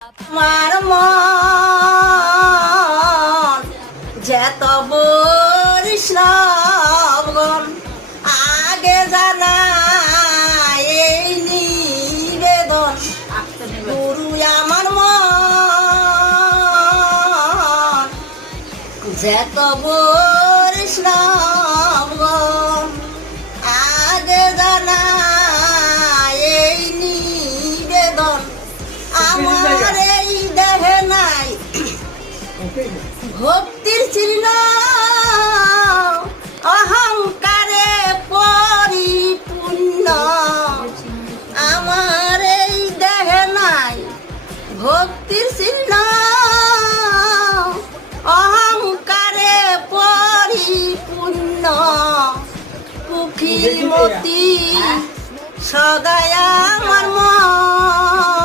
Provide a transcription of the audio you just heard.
আমার মন যেত বৈষ্ণবগণ আগে জানা এই নিবেদন গুরু আমার মন যেত বৈষ্ণবগণ আগে জানা এই নিবেদন আমার এই দেহে নাই ভক্তির চিহ্ন অহংকারে পরিপূর্ণ আমার এই দেহে নাই ভক্তির চিহ্ন অহংকারে পরিপূর্ণ পুখির মতি সদায় আমার মন